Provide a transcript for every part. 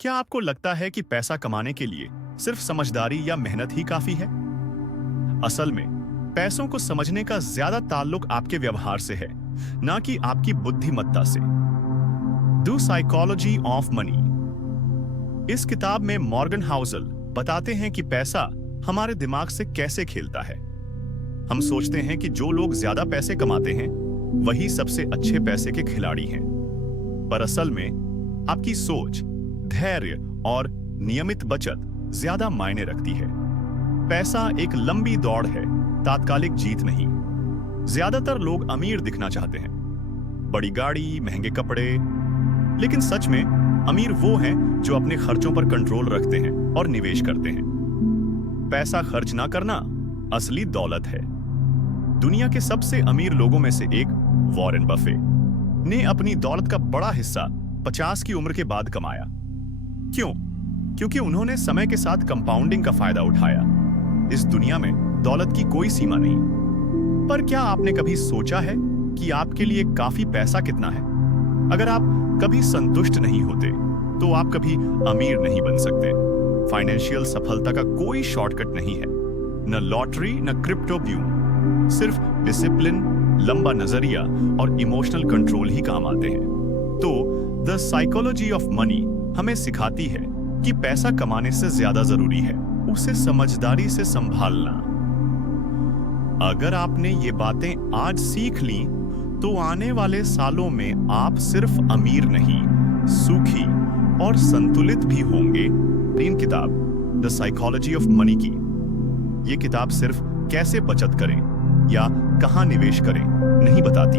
क्या आपको लगता है कि पैसा कमाने के लिए सिर्फ समझदारी या मेहनत ही काफी है? असल में पैसों को समझने का ज्यादा ताल्लुक आपके व्यवहार से है, ना कि आपकी बुद्धिमत्ता से। The psychology of money. इस किताब में मॉर्गन हाउसल बताते हैं कि पैसा हमारे दिमाग से कैसे खेलता है। हम सोचते हैं कि जो लोग ज्यादा पैसे कमाते हैं वही सबसे अच्छे पैसे के खिलाड़ी हैं, पर असल में आपकी सोच, धैर्य और नियमित बचत ज्यादा मायने रखती है। पैसा एक लंबी दौड़ है, तात्कालिक जीत नहीं। ज्यादातर लोग अमीर दिखना चाहते हैं, बड़ी गाड़ी, महंगे कपड़े, लेकिन सच में अमीर वो हैं जो अपने खर्चों पर कंट्रोल रखते हैं और निवेश करते हैं। पैसा खर्च ना करना असली दौलत है। दुनिया के सबसे अमीर लोगों में से एक वॉरेन बफे ने अपनी दौलत का बड़ा हिस्सा 50 की उम्र के बाद कमाया। क्यों? क्योंकि उन्होंने समय के साथ कंपाउंडिंग का फायदा उठाया। इस दुनिया में दौलत की कोई सीमा नहीं। पर क्या आपने कभी सोचा है कि आपके लिए काफी पैसा कितना है? अगर आप कभी संतुष्ट नहीं होते तो आप कभी अमीर नहीं बन सकते। फाइनेंशियल सफलता का कोई शॉर्टकट नहीं है, न लॉटरी न क्रिप्टो ब्यूम। सिर्फ डिसिप्लिन, लंबा नजरिया और इमोशनल कंट्रोल ही काम आते हैं। तो द साइकोलॉजी ऑफ मनी हमें सिखाती है कि पैसा कमाने से ज्यादा जरूरी है उसे समझदारी से संभालना। अगर आपने ये बातें आज सीख ली तो आने वाले सालों में आप सिर्फ अमीर नहीं, सुखी और संतुलित भी होंगे। इन किताब द साइकोलॉजी ऑफ मनी की ये किताब सिर्फ कैसे बचत करें या कहां निवेश करें नहीं बताती,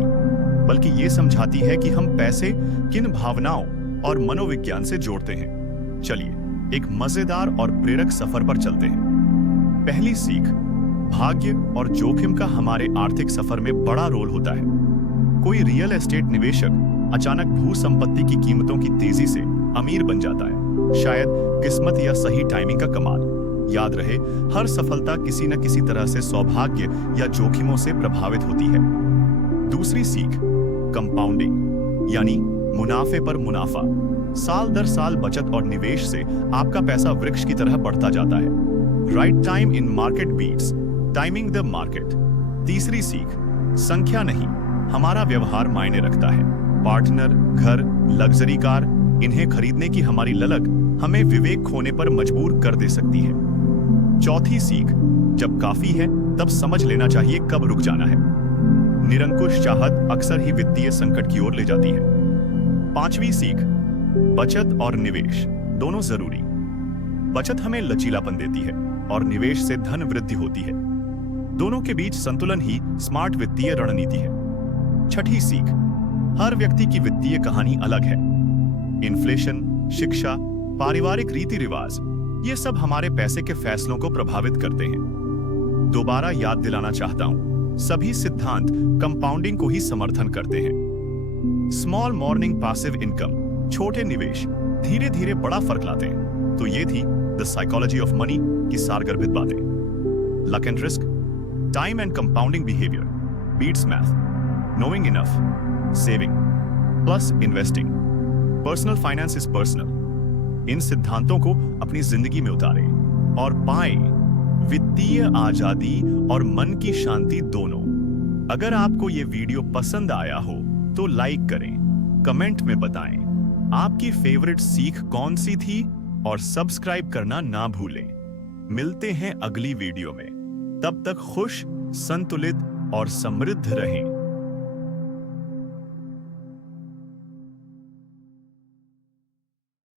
बल्कि ये समझाती है कि हम पैसे किन भावनाओं और मनोविज्ञान से जोड़ते हैं। चलिए एक मजेदार और प्रेरक सफर पर चलते हैं। पहली सीख, भाग्य और जोखिम का हमारे आर्थिक सफर में बड़ा रोल होता है। कोई रियल एस्टेट निवेशक अचानक भू संपत्ति की कीमतों की तेजी से अमीर बन जाता है, शायद किस्मत या सही टाइमिंग का कमाल। याद रहे, हर सफलता किसी न किसी तरह से सौभाग्य या जोखिमों से प्रभावित होती है। दूसरी सीख, कंपाउंडिंग यानी मुनाफे पर मुनाफा। साल दर साल बचत और निवेश से आपका पैसा वृक्ष की तरह बढ़ता जाता है। Right time in market beats timing the market. तीसरी सीख, संख्या नहीं, हमारा व्यवहार मायने रखता है। पार्टनर, घर, लग्जरी कार, इन्हें खरीदने की हमारी ललक हमें विवेक खोने पर मजबूर कर दे सकती है। चौथी सीख, जब काफी है तब समझ लेना चाहिए कब रुक जाना है। निरंकुश चाहत अक्सर ही वित्तीय संकट की ओर ले जाती है। पांचवी सीख, बचत और निवेश दोनों जरूरी। बचत हमें लचीलापन देती है और निवेश से धन वृद्धि होती है। दोनों के बीच संतुलन ही स्मार्ट वित्तीय रणनीति है। छठी सीख, हर व्यक्ति की वित्तीय कहानी अलग है। इन्फ्लेशन, शिक्षा, पारिवारिक रीति रिवाज, ये सब हमारे पैसे के फैसलों को प्रभावित करते हैं। दोबारा याद दिलाना चाहता हूं, सभी सिद्धांत कंपाउंडिंग को ही समर्थन करते हैं। स्मॉल मॉर्निंग पैसिव इनकम, छोटे निवेश धीरे धीरे बड़ा फर्क लाते हैं। तो ये थी द साइकोलॉजी ऑफ मनी की सारगर्भित बातें। Luck and risk, time and compounding behaviour, beats math, knowing enough, saving plus investing, personal finance is personal. इन सिद्धांतों को अपनी जिंदगी में उतारें और पाएं वित्तीय आजादी और मन की शांति दोनों। अगर आपको यह वीडियो पसंद आया हो तो लाइक करें, कमेंट में बताएं आपकी फेवरेट सीख कौन सी थी और सब्सक्राइब करना ना भूलें। मिलते हैं अगली वीडियो में, तब तक खुश, संतुलित और समृद्ध रहें।